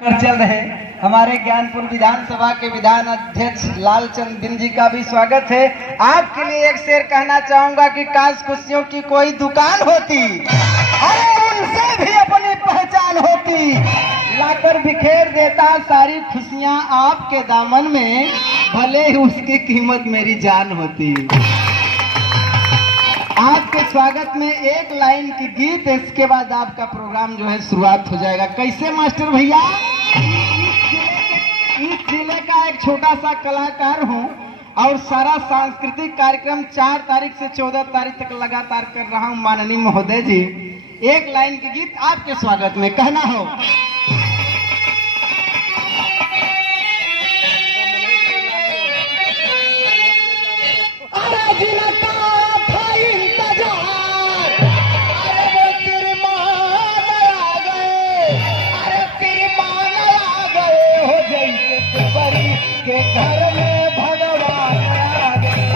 पर चल रहे हमारे ज्ञानपुर विधानसभा के विधान अध्यक्ष लालचंद बिन जी का भी स्वागत है। आपके लिए एक शेर कहना चाहूंगा कि काश खुशियों की कोई दुकान होती, अरे उनसे भी अपनी पहचान होती, लाकर बिखेर देता सारी खुशियां आपके दामन में, भले ही उसकी कीमत मेरी जान होती। आपके स्वागत में एक लाइन की गीत, इसके बाद आपका प्रोग्राम जो है शुरुआत हो जाएगा। कैसे मास्टर भैया? इस जिले का एक छोटा सा कलाकार हूँ और सारा सांस्कृतिक कार्यक्रम 4 तारीख से 14 तारीख तक लगातार कर रहा हूँ। माननीय महोदय जी, एक लाइन की गीत आपके स्वागत में कहना हो। के घर में भगवान आ गए।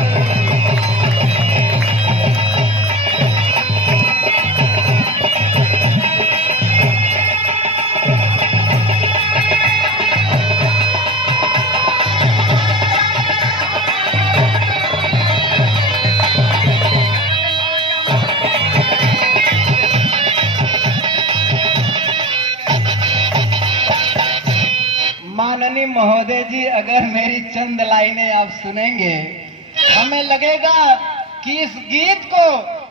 माननीय महोदय जी, अगर मेरी चंद लाइनें आप सुनेंगे, हमें लगेगा कि इस गीत को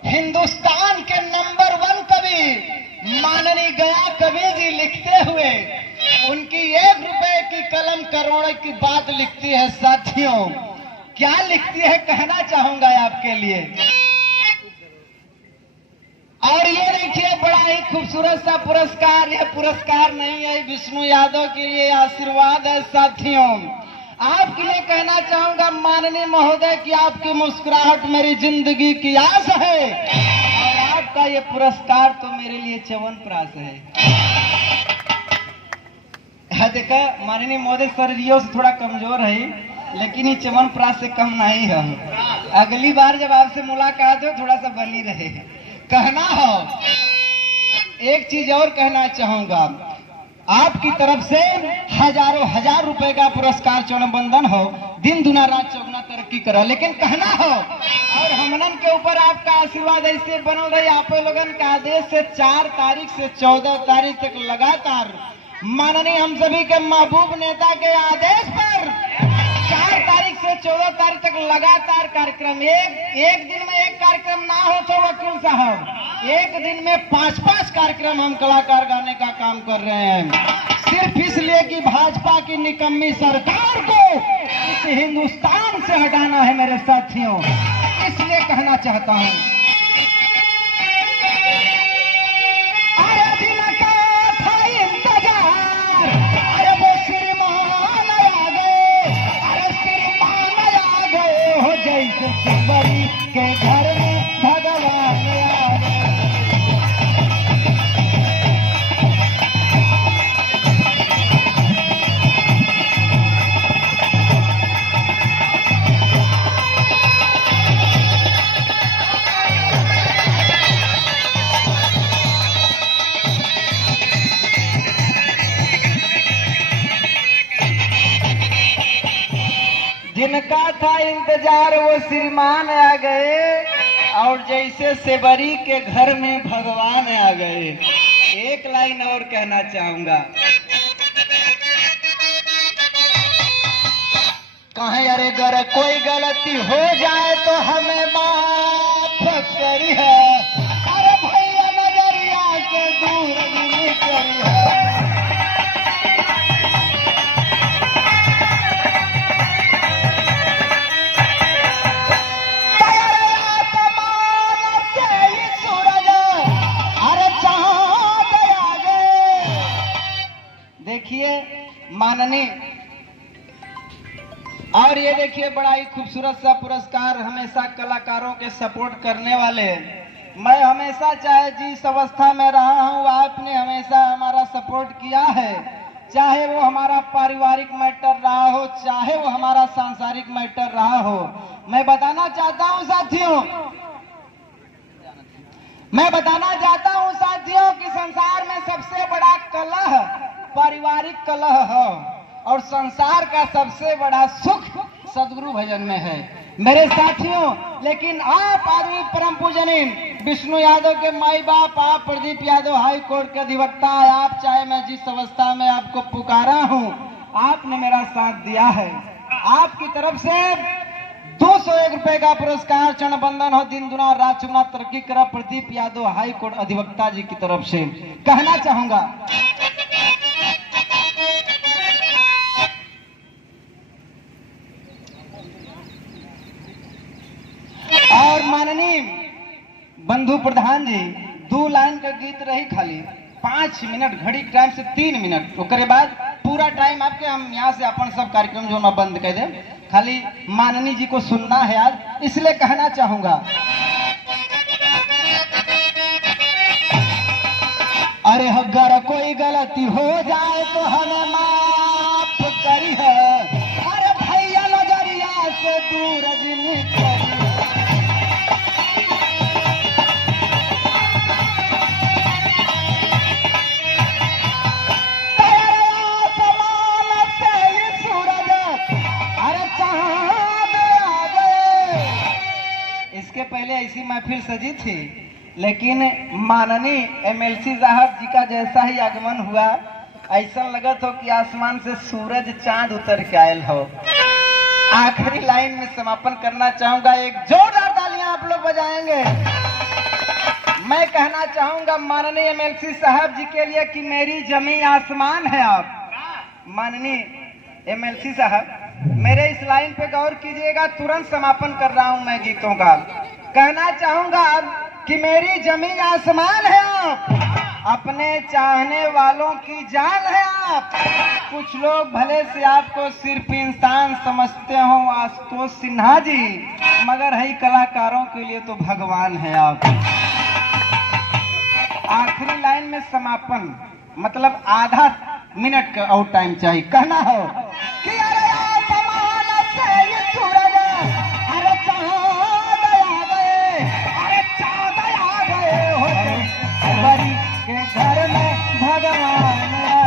हिंदुस्तान के नंबर 1 कवि माननीय गया कवि जी लिखते हुए उनकी 1 रुपए की कलम करोड़ की बात लिखती है। साथियों, क्या लिखती है कहना चाहूंगा आपके लिए। और ये देखिए, बड़ा ही खूबसूरत सा पुरस्कार। यह पुरस्कार नहीं है, विष्णु यादव के लिए आशीर्वाद है। साथियों, आपके लिए कहना चाहूंगा माननीय महोदय कि आपकी मुस्कुराहट मेरी जिंदगी की आस है और आपका ये पुरस्कार तो मेरे लिए च्यवनप्राश है। देखा, माननीय महोदय शरीरों से थोड़ा कमजोर है, लेकिन ये च्यवनप्राश से कम नहीं है। अगली बार जब आपसे मुलाकात हो थोड़ा सा बनी रहे। कहना हो, एक चीज और कहना चाहूंगा, आपकी तरफ से हजारों हजार रुपए का पुरस्कार चरणबंदन हो, दिन दुना रात चौगुना तरक्की करो। लेकिन कहना हो, और हमनन के ऊपर आपका आशीर्वाद ऐसे बनल रही। आप लोगन के आदेश से 4 तारीख से 14 तारीख तक लगातार माननीय हम सभी के महबूब नेता के आदेश पर 4 तारीख से 14 तारीख तक लगातार कार्यक्रम, एक दिन में एक कार्यक्रम ना हो तो वकील साहब, एक दिन में 5-5 कार्यक्रम हम कलाकार गाने का काम कर रहे हैं, सिर्फ इसलिए कि भाजपा की निकम्मी सरकार को इस हिंदुस्तान से हटाना है मेरे साथियों। इसलिए कहना चाहता हूँ, के घर में भगवान आ गए। जिनका था इंतजार वो श्रीमान आ गए, और जैसे सेवरी के घर में भगवान आ गए। एक लाइन और कहना चाहूंगा, कहें अरे अगर कोई गलती हो जाए तो हमें माफ करी है, अरे भैया नजरिया के दूर नहीं करी है। देखिए माननीय, और ये देखिए बड़ा ही खूबसूरत सा पुरस्कार, हमेशा कलाकारों के सपोर्ट करने वाले। मैं हमेशा, चाहे जिस अवस्था में रहा हूँ, आपने हमेशा हमारा सपोर्ट किया है, चाहे वो हमारा पारिवारिक मैटर रहा हो, चाहे वो हमारा सांसारिक मैटर रहा हो। मैं बताना चाहता हूँ साथियों, मैं बताना चाहता हूं साथियों कि संसार में सबसे बड़ा कलह पारिवारिक कलह हो और संसार का सबसे बड़ा सुख सदगुरु भजन में है मेरे साथियों। लेकिन आप आदमी परम पूजनीय विष्णु यादव के माई बाप, आप प्रदीप यादव हाई कोर्ट के अधिवक्ता, आप चाहे मैं जिस अवस्था में आपको पुकारा हूं, आपने मेरा साथ दिया है। आपकी तरफ से 201 रुपए का पुरस्कार चरण बंदन हो, दिन दुना रात चुना तरक्की करा, प्रदीप यादव हाई कोर्ट अधिवक्ता जी की तरफ से कहना चाहूंगा। और माननीय बंधु प्रधान जी 2 लाइन का गीत रही, खाली 5 मिनट, घड़ी टाइम से 3 मिनट, उसके बाद पूरा टाइम आपके, हम यहाँ से अपन सब कार्यक्रम जो मैं बंद कर दे, खाली माननीय जी को सुनना है आज, इसलिए कहना चाहूंगा। अरे अगर कोई गलती हो जाए तो हमें माफ करी है, अरे भैया नजरिया से दूर जिनी करी। इसके पहले ऐसी महफिल सजी थी, लेकिन माननीय एमएलसी साहब जी का जैसा ही आगमन हुआ, ऐसा लगा तो कि आसमान से सूरज चांद उतर के आयल हो। आखिरी लाइन में समापन करना चाहूंगा, एक जोरदार तालियां आप लोग बजाएंगे। मैं कहना चाहूंगा माननीय एमएलसी साहब जी के लिए कि मेरी जमीन आसमान है आप। माननीय एमएलसी साहब मेरे इस लाइन पे गौर कीजिएगा, तुरंत समापन कर रहा हूं मैं गीतों का। कहना चाहूंगा कि मेरी जमीन आसमान है आप, अपने चाहने वालों की जान है आप। कुछ लोग भले से आपको सिर्फ इंसान समझते हो आशुतोष सिन्हा जी, मगर है कलाकारों के लिए तो भगवान है आप। आखिरी लाइन में समापन, मतलब आधा मिनट का और टाइम चाहिए। कहना हो कि अरे आसमान से ये सूरज, अरे चांद आ गए, अरे चांद आ गए हो, बड़ी के घर में भगवान है।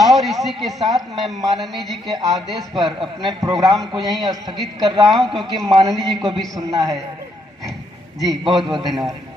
और इसी के साथ मैं माननीय जी के आदेश पर अपने प्रोग्राम को यहीं स्थगित कर रहा हूं, क्योंकि माननीय जी को भी सुनना है। जी बहुत बहुत धन्यवाद।